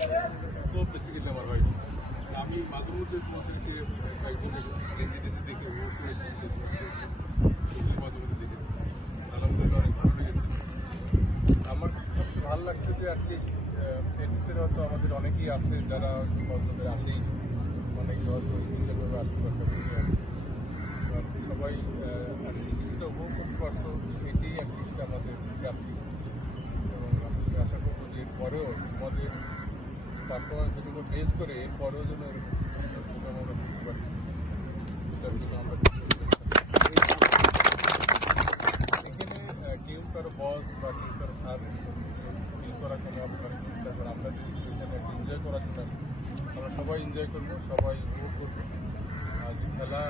Scope basically আমার ভাই আমি মাঝে মধ্যে তোমাদেরকে রেজিডেন্সি দেখে ও করেছি সেগুলো মাঝে মধ্যে দেখেছি আলহামদুলিল্লাহ অনেক ভালো লেগেছে। আমার সবচেয়ে ভালো লাগছে যে অ্যাটলিস্ট এর ভিতরে হয়তো আমাদের অনেকেই আছে যারা বন্ধুদের আসেই অনেকে হয়তো ইন্টারভিউ আসছে বা কমিউনিটি আসছে, সবাই কিছুটা উপভোগ করতে পারছো, এটাই অ্যাটলিস্ট আমাদের প্রাপ্তি। এবং আমি আশা করবো যে পরেও আমাদের পারফরমেন্সের উপর বেস করে এরপরেও যেন আমরা করতে পারি, সেটার জন্য আমরা এখানে কেউ কারো বস বা কেউ কারো স্যার ফিল করার কোনো অবকাশ নেই। তারপর আমরা যদি এখানে একটা এনজয় করার জন্য আসছি, আমরা সবাই এনজয় করবো, সবাই উপভোগ করবো। আর যে খেলা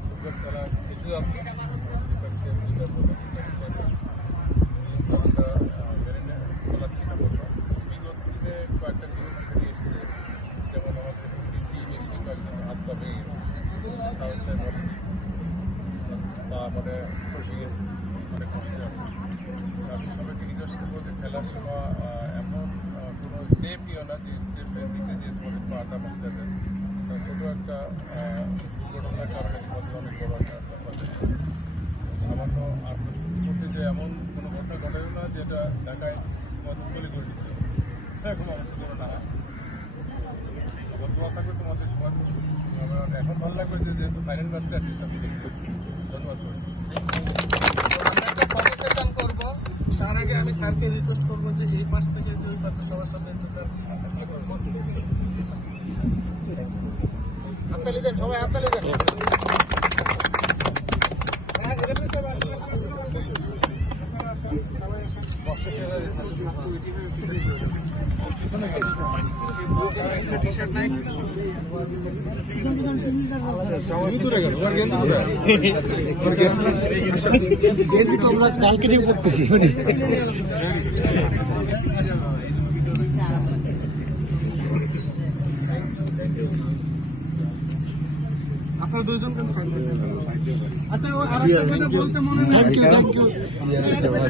ফুটবল খেলা খেলতে যাচ্ছে আমরা মেনে চলার চেষ্টা করবো। বিগত দিনে কয়েকটা টিম এখানে এসছে, যেমন আমাদের টিম এসে কয়েকজন হাত পা ভেঙে গেছে, সাহসের বা মানে ফসে গেছে, অনেক কষ্টে আছে। আমি সবাইকে রিকোয়েস্ট করবো যে খেলার সময় এমন কোনো স্টেপ নিও না যে স্টেপের দিকে যে তোমাদের পাটা মাস্টার দেয়। ছোটো একটা দুর্ঘটনার কারণে তোমাদের অনেক বড় একটা সামান্য করতে যে এমন কোনো ঘটনা ঘটেও না যেটা ঢাকায় তোমাদের তৈরি করে দিতে হবে, এরকম অবস্থা যেন না হয়। ধন্যবাদ থাকবে তোমাদের সময়। আমার এখন ভালো লাগবে যে যেহেতু ফাইনাল ম্যাচটা অ্যাটলিস্ট আমি দেখতে পাচ্ছি। ধন্যবাদ সবাই। করবো তার আগে আমি স্যারকে রিকোয়েস্ট করবো যে এই পাশ থেকে যে ওই পাশে সবার সাথে একটু স্যার হাততালি দেন, সবাই হাততালি দেন। আমরা কালকে নিয়ে করতেছি আপনারা দুইজন কেন থাকবেন? আচ্ছা ও আরেকটা কথা বলতে মনে নেই। Thank you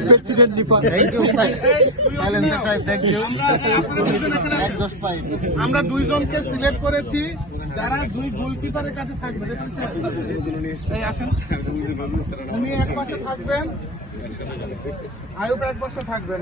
president report thank you silencer সাহেব, থ্যাংক ইউ। আমরা দুইজনকে সিলেক্ট করেছি যারা দুই গোলকিপারের কাছে থাকবে। এই আসেন, উনি এক পাশে থাকবেন, আয়ুব এক পাশে থাকবেন।